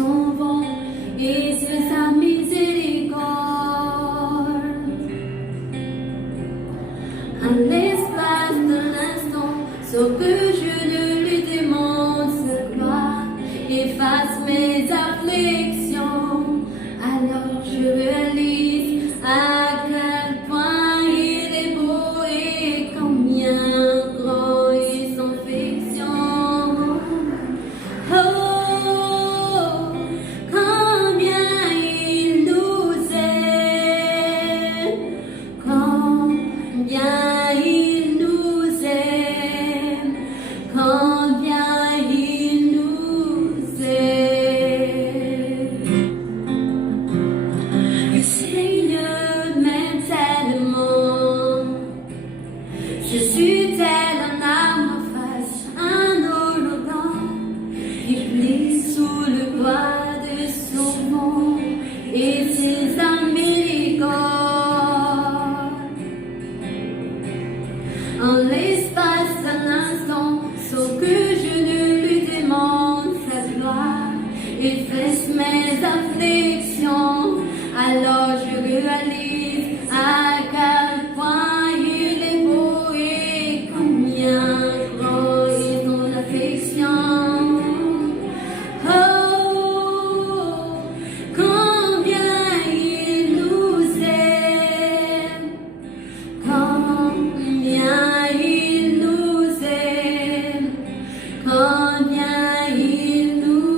son vent et sur sa miséricorde. À l'espace de l'instant, sans que je ne lui demande sa gloire, efface mes afflictions. Alors je réalise à quel point il est beau et combien grand est son affection. Oh, combien il nous aime, combien il nous aime, combien il nous aime. Le Seigneur m'aime tellement, je suis tel un arbre face un ouragan qui plie sous le poids de son vent et ses miséricordes. En l'espace d'un instant, sans que je ne lui demande sa gloire, efface mes afflictions. Alors je réalise à quel point il est beau et combien grand est son affection. Oh, combien il nous aime, combien il nous aime, combien il nous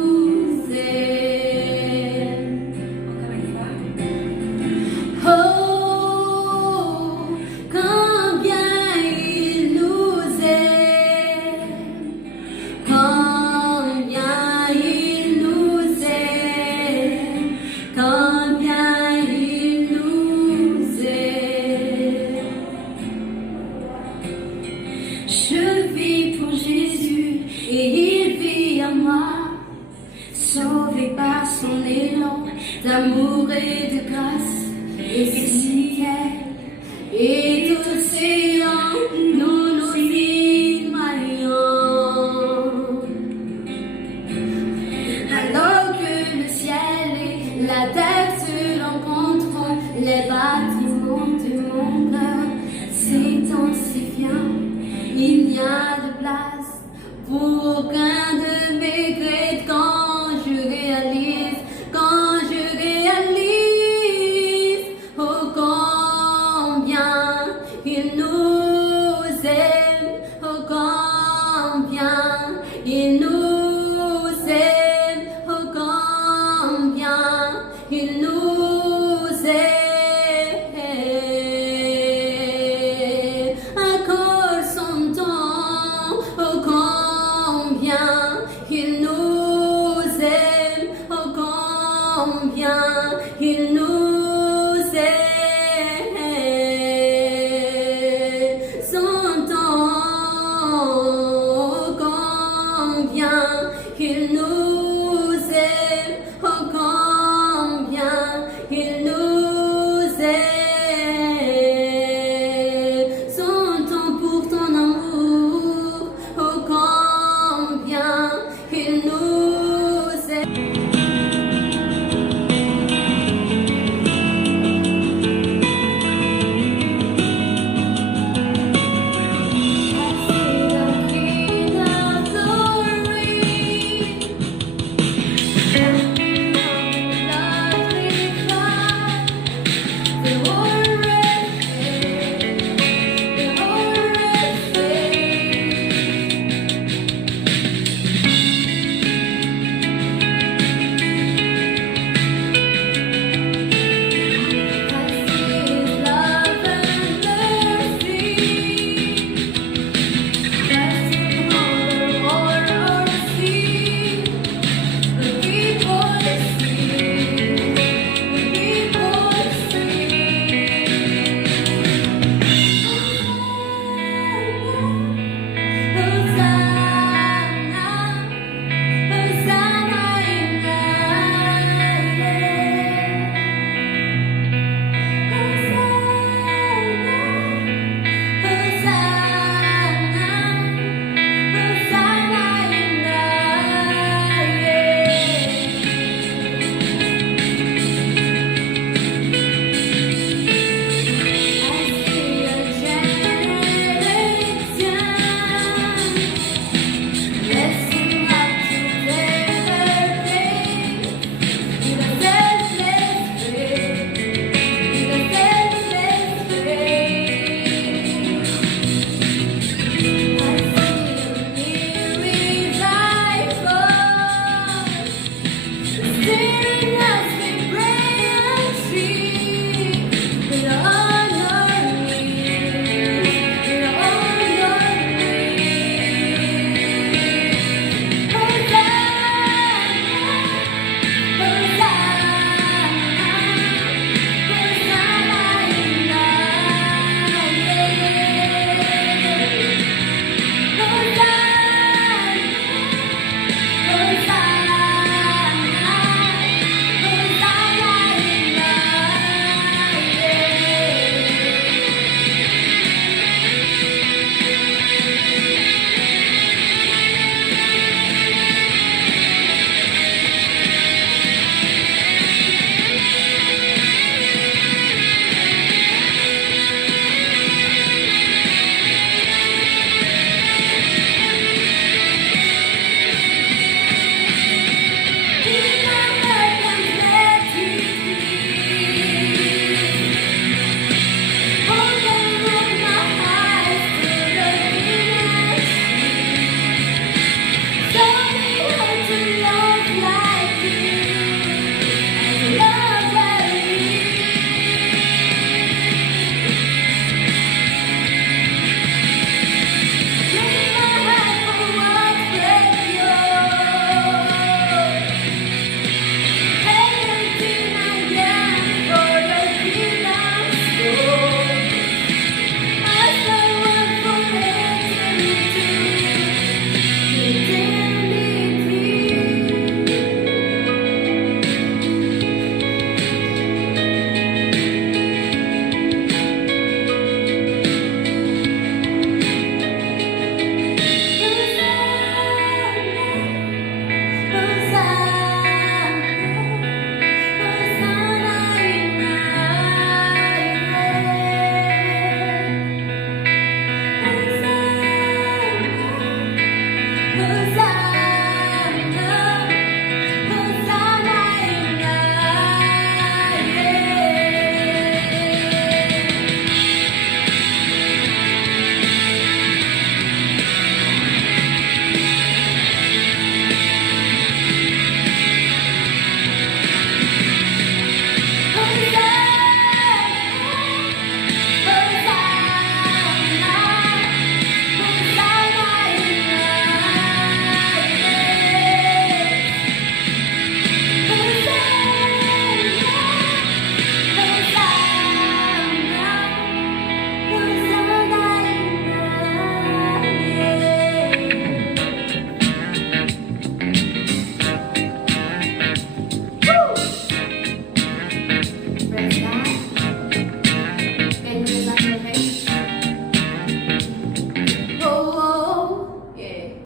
aime. Oh, combien il nous aime, combien il nous aime, combien il nous aime. Je vis pour Jésus et il vit en moi, sauvé par son élan d'amour et de grâce, et du ciel et d'océan, nous nous y noyons. Alors que le ciel et la terre se rencontrent, les bâtiments de mon cœur s'intensifient. Il n'y a de place pour aucun de mes grés quand je réalise, oh combien il nous aime, oh combien il nous aime, oh combien il nous aime. Accorde son temps, oh combien il nous aime, oh combien il nous aime. Son temps, oh combien il nous